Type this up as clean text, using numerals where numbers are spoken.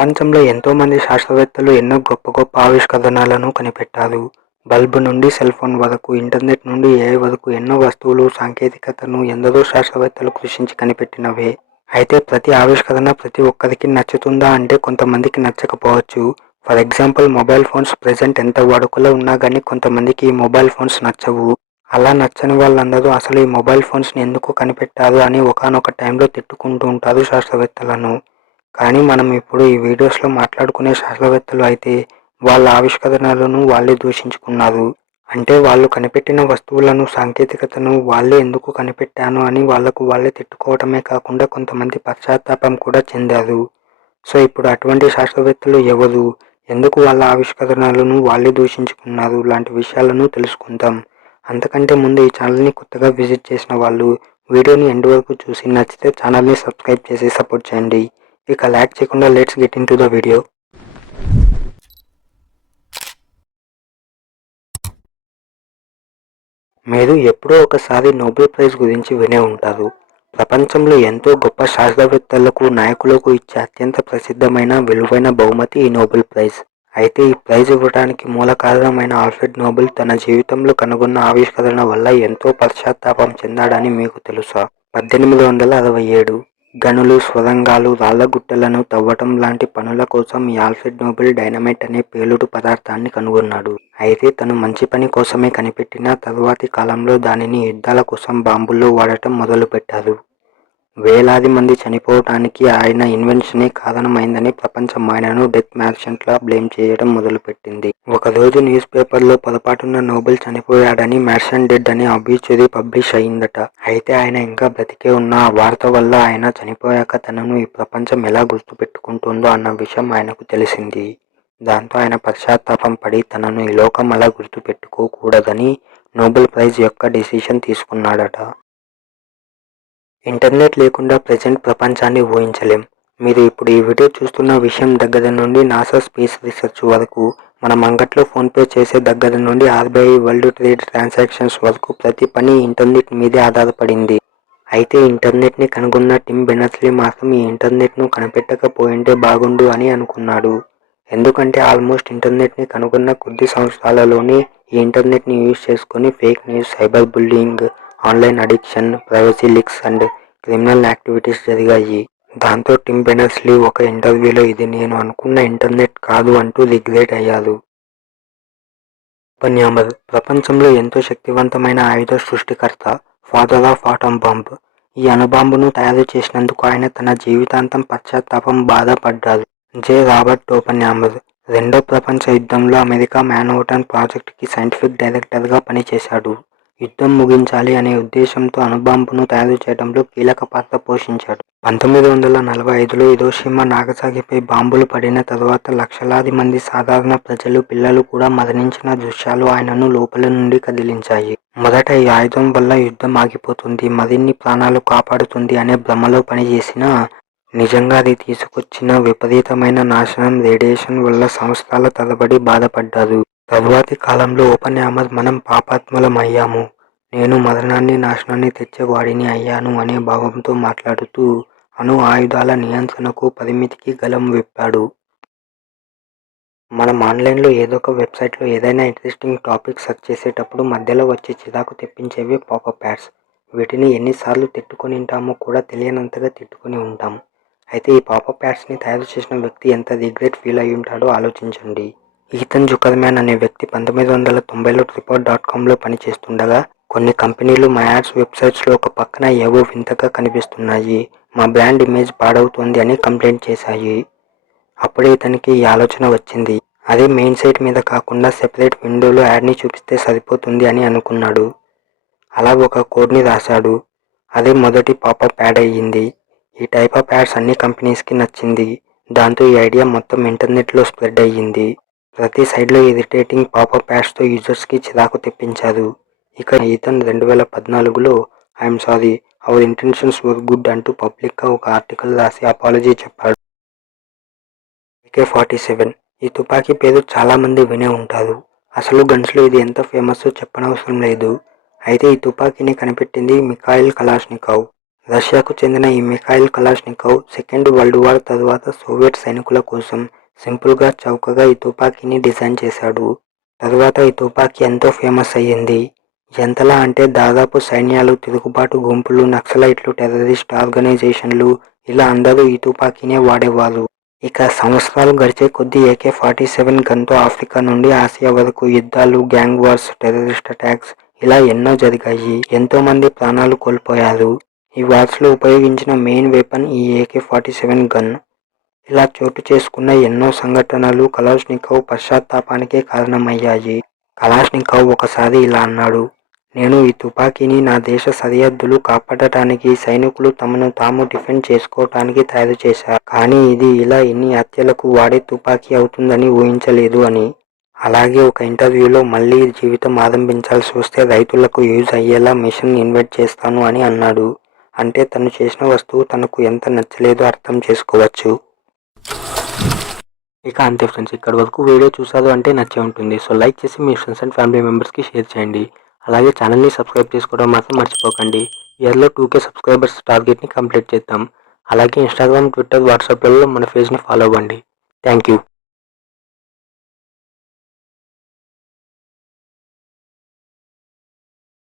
ప్రపంచంలో ఎంతోమంది శాస్త్రవేత్తలు ఎన్నో గొప్ప గొప్ప ఆవిష్కరణలను కనిపెట్టారు. బల్బ్ నుండి సెల్ ఫోన్ వరకు, ఇంటర్నెట్ నుండి ఏఐ వరకు ఎన్నో వస్తువులు, సాంకేతికతను ఎందరో శాస్త్రవేత్తలు కృషించి కనిపెట్టినవే. అయితే ప్రతి ఆవిష్కరణ ప్రతి ఒక్కరికి నచ్చుతుందా అంటే కొంతమందికి నచ్చకపోవచ్చు. For example mobile phones present ఎంత వాడుకలో ఉన్నా కానీ కొంతమందికి ఈ మొబైల్ ఫోన్స్ నచ్చవు. అలా నచ్చని వాళ్ళందరూ అసలు ఈ మొబైల్ ఫోన్స్ని ఎందుకు కనిపెట్టారు అని ఒకానొక టైంలో తిట్టుకుంటూ ఉంటారు శాస్త్రవేత్తలను. కానీ మనం ఇప్పుడు ఈ వీడియోస్లో మాట్లాడుకునే శాస్త్రవేత్తలు అయితే వాళ్ళ ఆవిష్కరణలను వాళ్ళే దూషించుకున్నారు. అంటే వాళ్ళు కనిపెట్టిన వస్తువులను, సాంకేతికతను వాళ్ళే ఎందుకు కనిపెట్టాను అని వాళ్ళకు వాళ్ళే తిట్టుకోవటమే కాకుండా కొంతమంది పశ్చాత్తాపం కూడా చెందారు. సో ఇప్పుడు అటువంటి శాస్త్రవేత్తలు ఎవరు, ఎందుకు వాళ్ళ ఆవిష్కరణలను వాళ్ళే దూషించుకున్నారు లాంటి విషయాలను తెలుసుకుందాం. అంతకంటే ముందు ఈ ఛానల్ని కొత్తగా విజిట్ చేసిన వాళ్ళు వీడియోని ఎండ్ వరకు చూసి నచ్చితే ఛానల్ని సబ్స్క్రైబ్ చేసి సపోర్ట్ చేయండి. ఇక లాగ్ చేయకుండా let's get in to the video. మీరు ఎప్పుడో ఒకసారి నోబెల్ ప్రైజ్ గురించి వినే ఉంటారు. ప్రపంచంలో ఎంతో గొప్ప శాస్త్రవేత్తలకు, నాయకులకు ఇచ్చే అత్యంత ప్రసిద్ధమైన, విలువైన బహుమతి ఈ నోబెల్ ప్రైజ్. అయితే ఈ ప్రైజ్ ఇవ్వడానికి మూల కారణమైన ఆల్ఫ్రెడ్ నోబెల్ తన జీవితంలో కనుగొన్న ఆవిష్కరణ వల్ల ఎంతో పశ్చాత్తాపం చెందాడని మీకు తెలుసా? 1867 గనులు, స్వరంగాలు, రాళ్లగుట్టలను తవ్వటం లాంటి పనుల కోసం ఈ ఆల్ఫ్రెడ్ నోబెల్ డైనమైట్ అనే పేలుడు పదార్థాన్ని కనుగొన్నాడు. అయితే తను మంచి పని కోసమే కనిపెట్టినా తరువాతి కాలంలో దానిని యుద్ధాల కోసం బాంబుల్లో వాడటం మొదలుపెట్టారు. వేలాది మంది చనిపోవటానికి ఆయన ఇన్వెన్షనే కారణమైందని ప్రపంచం ఆయనను డెత్ మ్యార్చెంట్లా బ్లేమ్ చేయడం మొదలుపెట్టింది. ఒకరోజు న్యూస్ పేపర్లో పొరపాటున నోబెల్ చనిపోయాడని, మ్యార్చెంట్ డెడ్ అని అబ్యూచరీ పబ్లిష్ అయిందట. అయితే ఆయన ఇంకా బ్రతికే ఉన్న ఆ వార్త వల్ల ఆయన చనిపోయాక తనను ఈ ప్రపంచం ఎలా గుర్తుపెట్టుకుంటుందో అన్న విషయం ఆయనకు తెలిసింది. దాంతో ఆయన పశ్చాత్తాపం పడి తనను ఈ లోకం అలా గుర్తుపెట్టుకోకూడదని నోబెల్ ప్రైజ్ యొక్క డెసిషన్ తీసుకున్నాడట. ఇంటర్నెట్ లేకుండా ప్రెజెంట్ ప్రపంచాన్ని ఊహించలేం. మీరు ఇప్పుడు ఈ వీడియో చూస్తున్న విషయం దగ్గర నుండి నాసా స్పేస్ రీసెర్చ్ వరకు, మనం అంగట్లో ఫోన్పే చేసే దగ్గర నుండి ఆర్బీఐ వరల్డ్ ట్రేడ్ ట్రాన్సాక్షన్స్ వరకు ప్రతి పని ఇంటర్నెట్ మీదే ఆధారపడింది. అయితే ఇంటర్నెట్ని కనుగొన్న టిమ్ బెర్నర్స్-లీ మాత్రం ఈ ఇంటర్నెట్ను కనిపెట్టకపోయింటే బాగుండు అని అనుకున్నాడు. ఎందుకంటే ఆల్మోస్ట్ ఇంటర్నెట్ని కనుగొన్న కొద్ది సంవత్సరాలలోనే ఈ ఇంటర్నెట్ని యూజ్ చేసుకొని fake news, cyber bullying, online addiction, privacy leaks and criminal activities జరిగాయి. దాంతో టిమ్ బెర్నర్స్-లీ ఒక ఇంటర్వ్యూలో ఇది నేను అనుకున్న ఇంటర్నెట్ కాదు అంటూ రిగ్రెట్ అయ్యారు. ఓపెన్హైమర్ ప్రపంచంలో ఎంతో శక్తివంతమైన ఆయుధ సృష్టికర్త, ఫాదర్ ఆఫ్ ఆటమ్ బాంబ్. ఈ అణుబాంబును తయారు చేసినందుకు ఆయన తన జీవితాంతం పశ్చాత్తాపం, బాధపడ్డారు. జె. రాబర్ట్ ఓపెన్హైమర్ రెండో ప్రపంచ యుద్ధంలో అమెరికా మ్యాన్హాటన్ ప్రాజెక్టుకి సైంటిఫిక్ డైరెక్టర్గా పనిచేశాడు. యుద్ధం ముగించాలి అనే ఉద్దేశంతో అణుబాంబును తయారు చేయడంలో కీలక పాత్ర పోషించాడు. 1945లో హిరోషిమా, నాగసాకిపై బాంబులు పడిన తరువాత లక్షలాది మంది సాధారణ ప్రజలు, పిల్లలు కూడా మరణించిన దృశ్యాలు ఆయనను లోపల నుండి కదిలించాయి. మొదట ఈ ఆయుధం వల్ల యుద్ధం ఆగిపోతుంది, మరిన్ని ప్రాణాలు కాపాడుతుంది అనే భ్రమలో పనిచేసినా నిజంగా అది తీసుకొచ్చిన విపరీతమైన నాశనం, రేడియేషన్ వల్ల సంవత్సరాల తరబడి బాధపడ్డారు. తరువాతి కాలంలో ఓపెన్హైమర్ మనం పాపాత్ములం అయ్యాము, నేను మరణాన్ని, నాశనాన్ని తెచ్చేవాడిని అయ్యాను అనే భావంతో మాట్లాడుతూ అణు ఆయుధాల నియంత్రణకు, పరిమితికి గళం విప్పాడు. మనం ఆన్లైన్లో ఏదో ఒక వెబ్సైట్లో ఏదైనా ఇంట్రెస్టింగ్ టాపిక్ సెర్చ్ చేసేటప్పుడు మధ్యలో వచ్చి చిరాకు తెప్పించేవి పాపప్ యాడ్స్. వీటిని ఎన్నిసార్లు తిట్టుకొని ఉంటామో కూడా తెలియనంతగా తిట్టుకొని ఉంటాం. అయితే ఈ పాపప్ యాడ్స్ని తయారు చేసిన వ్యక్తి ఎంత రిగ్రెట్ ఫీల్ అయి ఉంటాడో ఆలోచించండి. ఈథన్ జుకర్మ్యాన్ అనే వ్యక్తి 1990లో Tripper.comలో పనిచేస్తుండగా కొన్ని కంపెనీలు మా యాడ్స్ వెబ్సైట్స్లో ఒక పక్కన ఏవో వింతగా కనిపిస్తున్నాయి, మా బ్రాండ్ ఇమేజ్ పాడవుతోంది అని కంప్లైంట్ చేశాయి. అప్పుడే ఇతనికి ఈ ఆలోచన వచ్చింది. అదే మెయిన్ సైట్ మీద కాకుండా సెపరేట్ విండోలో యాడ్ని చూపిస్తే సరిపోతుంది అని అనుకున్నాడు. అలా ఒక కోడ్ని రాశాడు. అదే మొదటి పాపప్ యాడ్ అయ్యింది. ఈ టైప్ ఆఫ్ యాడ్స్ అన్ని కంపెనీస్కి నచ్చింది. దాంతో ఈ ఐడియా మొత్తం ఇంటర్నెట్లో స్ప్రెడ్ అయ్యింది. ప్రతి సైడ్లో ఇరిటేటింగ్ పాపప్ యాడ్స్తో యూజర్స్కి చిరాకు తెప్పించారు. ఇక ఈథన్ 2014లో I'm sorry, our intentions were good అంటూ పబ్లిక్గా ఒక ఆర్టికల్ రాసి అపాలజీ చెప్పాడు. AK-47 ఈ తుపాకీ పేరు చాలామంది వినే ఉంటారు. అసలు గన్స్లో ఇది ఎంత ఫేమస్సో చెప్పనవసరం లేదు. అయితే ఈ తుపాకీని కనిపెట్టింది మిఖాయిల్ కలాష్నికోవ్. రష్యాకు చెందిన ఈ Mikhail Kalashnikov second world war తరువాత సోవియట్ సైనికుల కోసం సింపుల్గా చౌకగా ఈ తుపాకీని డిజైన్ చేశాడు. తరువాత ఈ తుపాకీ ఎంతో ఫేమస్ అయ్యింది. ఎంతలా అంటే దాదాపు సైన్యాలు, తిరుగుబాటు గుంపులు, నక్సలైట్లు, టెర్రరిస్ట్ ఆర్గనైజేషన్లు ఇలా అందరూ ఈ తుపాకీనే వాడేవారు. ఇక సంవత్సరాలు గడిచే కొద్దీ AK-47 గన్తో ఆఫ్రికా నుండి ఆసియా వరకు యుద్ధాలు, గ్యాంగ్ వార్స్, టెర్రరిస్ట్ అటాక్స్ ఇలా ఎన్నో జరిగాయి. ఎంతో మంది ప్రాణాలు కోల్పోయారు. ఈ వార్స్లో ఉపయోగించిన మెయిన్ వెపన్ ఈ AK-47 గన్. ఇలా చోటు చేసుకున్న ఎన్నో సంఘటనలు కలాష్నికోవ్ పశ్చాత్తాపానికే కారణమయ్యాయి. కలాష్నికోవ్ ఒకసారి ఇలా అన్నాడు, నేను ఈ తుపాకీని నా దేశ సరిహద్దులు కాపాడటానికి, సైనికులు తమను తాము డిఫెండ్ చేసుకోవటానికి తయారు చేశారు. కానీ ఇది ఇలా ఇన్ని హత్యలకు వాడే తుపాకీ అవుతుందని ఊహించలేదు అని. అలాగే ఒక ఇంటర్వ్యూలో మళ్ళీ జీవితం ఆరంభించాల్సి వస్తే రైతులకు యూజ్ అయ్యేలా మిషన్ ఇన్వెంట్ చేస్తాను అని అన్నాడు. అంటే తను చేసిన వస్తువు తనకు ఎంత నచ్చలేదో అర్థం చేసుకోవచ్చు. ఇక అంతే ఫ్రెండ్స్, ఇక్కడ వరకు వీడియో చూసారు అంటే నచ్చే ఉంటుంది. సో లైక్ చేసి మీ ఫ్రెండ్స్ అండ్ ఫ్యామిలీ మెంబర్స్కి షేర్ చేయండి. అలాగే ఛానల్ని సబ్స్క్రైబ్ చేసుకోవడం మాత్రం మర్చిపోకండి. ఇయర్లో 2K సబ్స్క్రైబర్స్ టార్గెట్ని కంప్లీట్ చేద్దాం. అలాగే ఇన్స్టాగ్రామ్, ట్విట్టర్, వాట్సాప్లలో మన పేజ్ని ఫాలో అవ్వండి. Thank you.